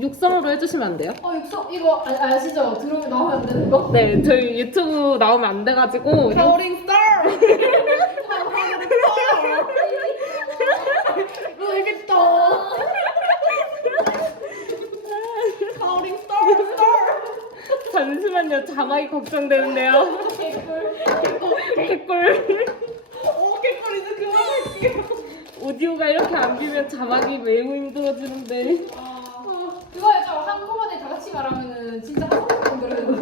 육성으로 해주시면 안 돼요? 어 육성 이거 아, 아시죠? 들어오면 나오면 안 되는 거? 네, 저희 유튜브 나오면 안 돼가지고 카오링 스타. 알겠다. 카오링 스타. 잠시만요, 자막이 걱정되는데요. 개꿀. 오 개꿀이지 그만할게요. 오디오가 이렇게 안 비면 자막이 매우 힘들어지는데. 아, 같이 말하면은 진짜 한 번만 들어요.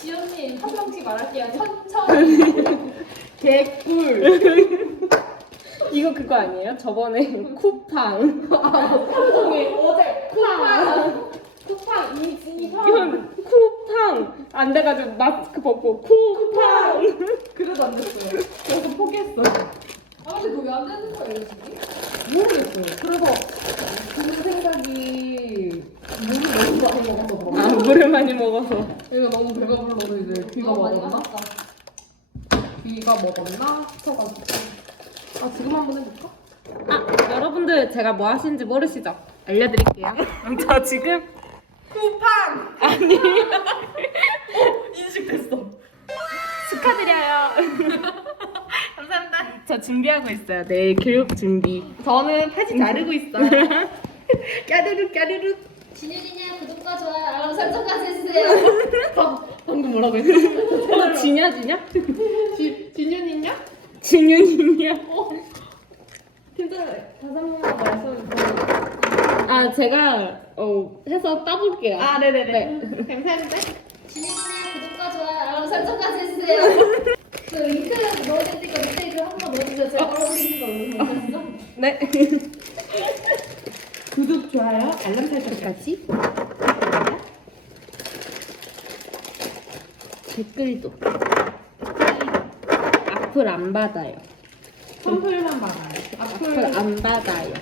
지연님 한 명씩 말할게요. 천천히. 개꿀. 이거 그거 아니에요? 저번에 쿠팡. 방송에 어제 쿠팡 쿠팡 이진이팡 이건 쿠팡. 안 돼가지고 마스크 벗고 쿠팡. 그래도 안 됐어요. 그래서 포기했어. 아 근데 그거 왜안 되는 거예요 지금? 모르겠어요. 그래서 그 생각이 물을 너무 많이 먹어서 그런가? 아, 물을 많이 먹어서. 얘가 너무 배가 불러서 이제 귀가 너무 많이 먹었나? 귀가 먹었나? 싶어가지고. 아 지금 한번 해볼까? 아, 여러분들 제가 뭐 하시는지 모르시죠? 알려드릴게요. 저 지금 쿠팡! 아니 인식됐어. 축하드려요. 감사합니다. 저 준비하고 있어요. 내일 교육 준비. 저는 폐지 자르고 있어요. 까르르 까르르. 진현이냐 구독과 좋아요 알람 설정까지 해주세요. 방금 뭐라고 했어? 어, 지냐 지냐? 지, 진윤이냐? 진윤이냐? 괜찮아. 다시 한 번만 말씀. 아 제가 어 해서 따볼게요. 아 네네네. 네. 감사합니다. 진현이냐 구독과 좋아요 알람 설정까지 해주세요. 그 링크 넣어줄 테니까 밑에 그 한번 넣어주세요. 제가 괜찮죠? 네. 구독, 좋아요, 알람 설정까지. 댓글도 악플 안 받아요. 선플만 받아요. 악플 악플, 안 받아요.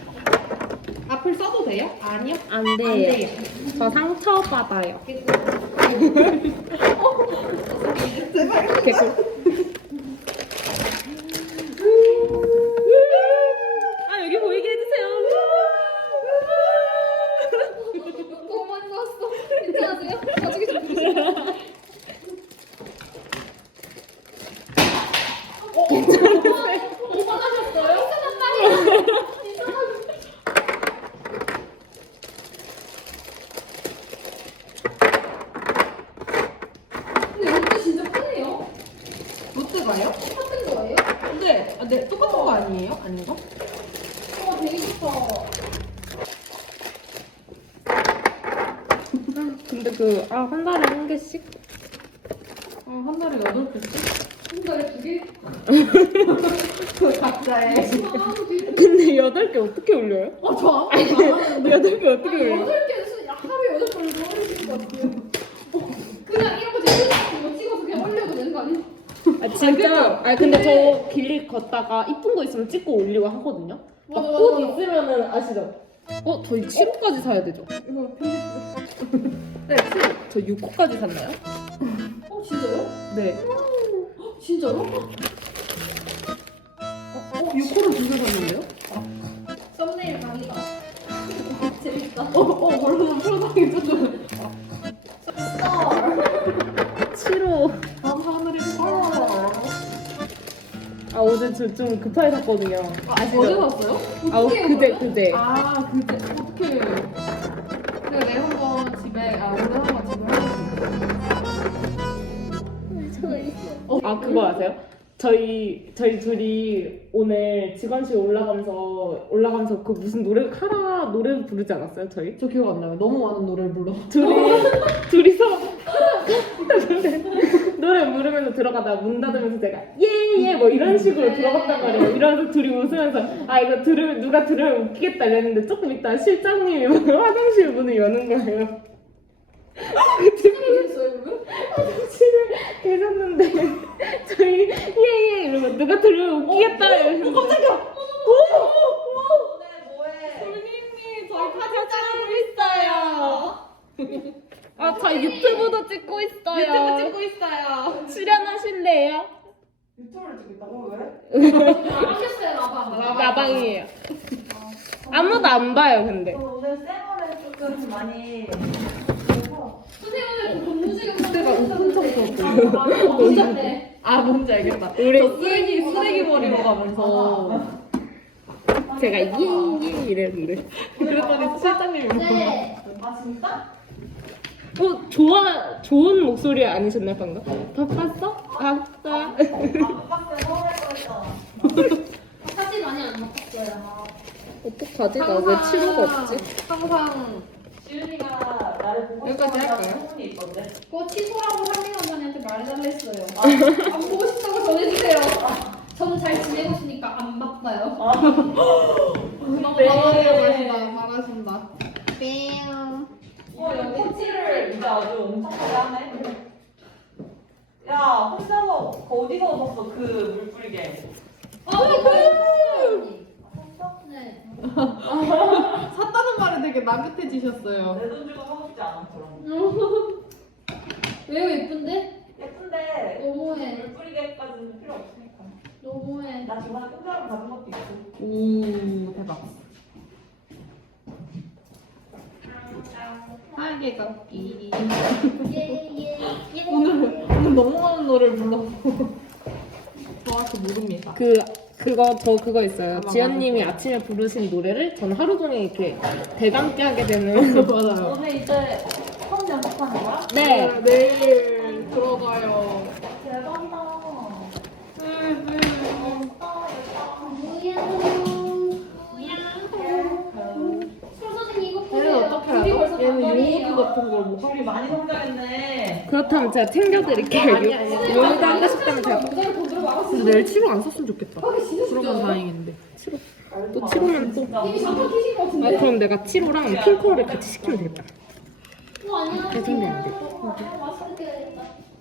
악플 써도 돼요? 아니요. 안 안 돼요. 돼요. 저 상처 받아요. 제발. 개꿀. 아 여기 보이게 해주세요. 너무 많이 나왔어. 괜찮으세요? 나중에 좀 주세요. 괜찮으세요? 화나셨어요? 이상한 말이야. 이상한 근데 이것도 진짜 크네요. 롯데가요? 똑같은 거예요? 네. 아, 네. 똑같은 거 아니에요? 아닌가? 와 되게 좋다. 근데 그 아 한 달에 한 개씩? 어, 한 달에 여덟 개씩? 한 달에 두 개? 그 각자의. 아, 근데 여덟 개 어떻게 올려요? 어, 저 아무 안 하는데. 여덟 개 어떻게 아니, 올려요? 여덟 개는 수- 하루에 여덟 번을 더 올릴 것 같아요. 그냥 이런 거 제일 이거 찍어서 그냥 올려도 되는 거 아니야? 아 진짜. 아 근데 저 길 걷다가 이쁜 거 있으면 찍고 올리고 하거든요. 맞아, 막 맞아, 꽃 맞아. 있으면은 아시죠? 어 저희 치료까지 사야 되죠? 이거 편집. 네 치료. 저 6호까지 샀나요? 어 진짜요? 네. 진짜로? 어, 6호를 두개 샀는데요? 썸네일 강의다. 재밌다. 어, 어, 물론 표정이 조금. 저 좀 급하게 샀거든요. 아시죠? 어제 샀어요? 아 그제 그제. 아, 그때 어떻게? 내가 내일 한번 집에 아 오늘 한번 집에 하고 아 그거 아세요? 저희 저희 둘이 오늘 직원실 올라가면서 올라가면서 그 무슨 노래 카라 노래 부르지 않았어요 저희? 저 기억 안 나요. 너무 많은 노래를 불러. 둘이 둘이서 노래 부르면서 들어가다가 문 닫으면서 제가 예예 뭐 이런 식으로 들어갔단 말이에요. 이러면서 둘이 웃으면서 아 이거 들으면 누가 들으면 웃기겠다 이랬는데 조금 있다 실장님이 막 화장실 문을 여는 거예요. 그러면? 화장실을 계셨는데 저희 예예 이러면 누가 들으면 웃기겠다 이러면서 깜짝이야. 솔님이 저희 파티 짜고 있어요. 아 저 유튜브도 찍고 있어요. 유튜브 찍고 있어요. 출연하실래요? 유튜브를 찍고 있다고 왜? 아, 아꼈어요 라방. 나방이에요. 아무도 안 봐요 근데 오늘 쌩얼에 조금 많이 그래서 그 그때가 청소 아 뭔지 알겠다. 우리 저 쓰레기 쓰레기 버리러 가면서 제가 예예 이래 이래 그랬더니 실장님이 네. 아 진짜? 어 좋아 좋은 목소리 아니셨나요 방금? 바빴어? 아까 서울에 거였잖아 사진 많이 안 먹었어요. 어떡하지 나 왜 치료가 없지? 항상 지윤이가 나를 보고 여기까지 할까요? 소문이 있던데 그거 취소라고 한민 원장님한테 말해달라 했어요. 안 보고 싶다고 전해주세요. 저는 잘 지내고 있으니까 안 바빠요. 너무 잘하신다 잘하신다. 뿅. 어 이거 코치를 이제 아주 엄청 하게 하네 야 혼자서 어디서 얻었어 그 물 뿌리게 어, 이거요. 네. 샀다는 말에 되게 나긋해지셨어요. 내 돈 주고 사고 싶지 않아 그럼 왜요 예쁜데? 예쁜데 너무해. 물 뿌리게까지는 필요 없으니까 너무해. 나 저번에 공짜로 받은 것도 있고 오 대박. 하게 걷기. 예예예. 오늘 오늘 넘어가는 노래를 불러서 정확히 모릅니다. 그 그거 저 그거 있어요 아마 지연님이 아침에 부르신 노래를 저는 하루 종일 이렇게 대감게 하게 되는 맞아요. 오늘 이제 처음 연습하는 거야? 네 내일 들어가요. 그렇다면 제가 챙겨드릴게요 요리도 하고 싶다면 제가. 근데 내일 치료 안 썼으면 좋겠다. 아, 진짜 그러면 다행인데. 또 치료면 또 아. 그럼 내가 치료랑 핑크를 같이 시키면 되겠다 어, 안녕하세요. 내 생각인데. 어, 마스크 껴야겠다.